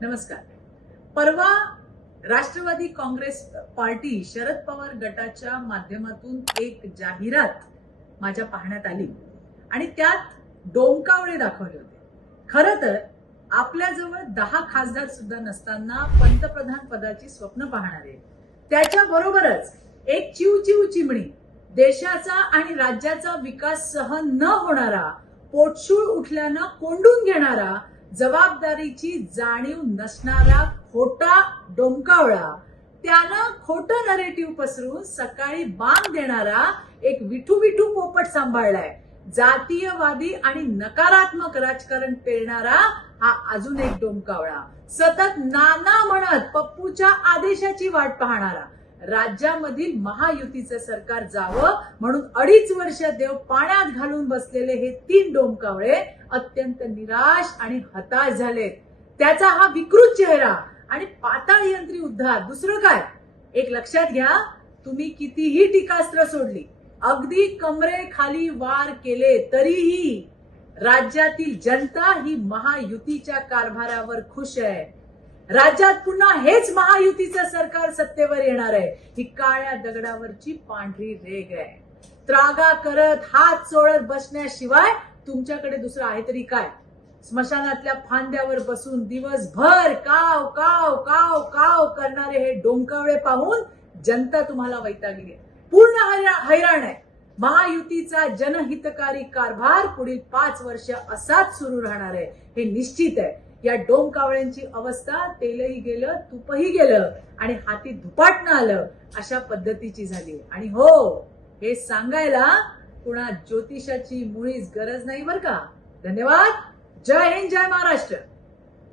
नमस्कार. परवा राष्ट्रवादी काँग्रेस पार्टी शरद पवार गटाच्या माध्यमातून एक जाहिरात माझ्या पाहण्यात आली आणि त्यात डोमकावळे दाखवले होते. खरं तर आपल्याजवळ 10 खासदार सुद्धा नसताना पंतप्रधान पदाची स्वप्न पाहणारे, त्याच्याबरोबरच एक चिवचिव चिमणी, देशाचा आणि राज्याचा विकास सहन न होणारा, पोटशूळ उठल्यानं कोंडून घेणारा, जबाबदारीची जाणीव नसणारा खोटा डोमकावळा, त्यानं खोटं नरेटिव्ह पसरून सकाळी बांग देणारा एक विठू विठू पोपट सांभाळलाय. जातीयवादी आणि नकारात्मक राजकारण पेरणारा हा अजून एक डोमकावळा, सतत नाना म्हणत पप्पूच्या आदेशाची वाट पाहणारा, राज्यामधील महायुतीचं सरकार जावं म्हणून 2.5 वर्ष देव पाण्यात घालून बसलेले हे 3 डोमकावळे अत्यंत निराश आणि हताश झालेत. त्याचा हा विकृत चेहरा आणि पाताळ यंत्री उद्धार दुसरं काय? एक लक्षात घ्या, तुम्ही कितीही टीकास्त्र सोडली, अगदी कमरेखाली वार केले, तरीही राज्यातील जनता ही महायुतीच्या कारभारावर खुश आहे. राज्यात पुन्हा हेच महायुतीचं सरकार सत्तेवर येणार आहे. ही काळ्या दगडावरची पांढरी रेघ आहे. त्रागा करत हात चोळत बसण्याशिवाय तुमच्याकडे दुसरं आहे तरी काय? स्मशानातल्या फांद्यावर बसून दिवसभर काव काव काव काव करणारे हे डोमकावळे पाहून जनता तुम्हाला वैतागली आहे, पूर्ण हैराण आहे. महायुतीचा जनहितकारी कारभार पुढील 5 वर्ष असाच सुरू राहणार आहे हे निश्चित आहे. या डोमकावळ्यांची अवस्था तेलही गेलं, तुपही गेलं आणि हाती धुपाटणं आलं अशा पद्धतीची झाली. आणि हो, हे सांगायला कुणा ज्योतिषाची मुळीच गरज नाही बरं का. धन्यवाद. जय हिंद, जय महाराष्ट्र.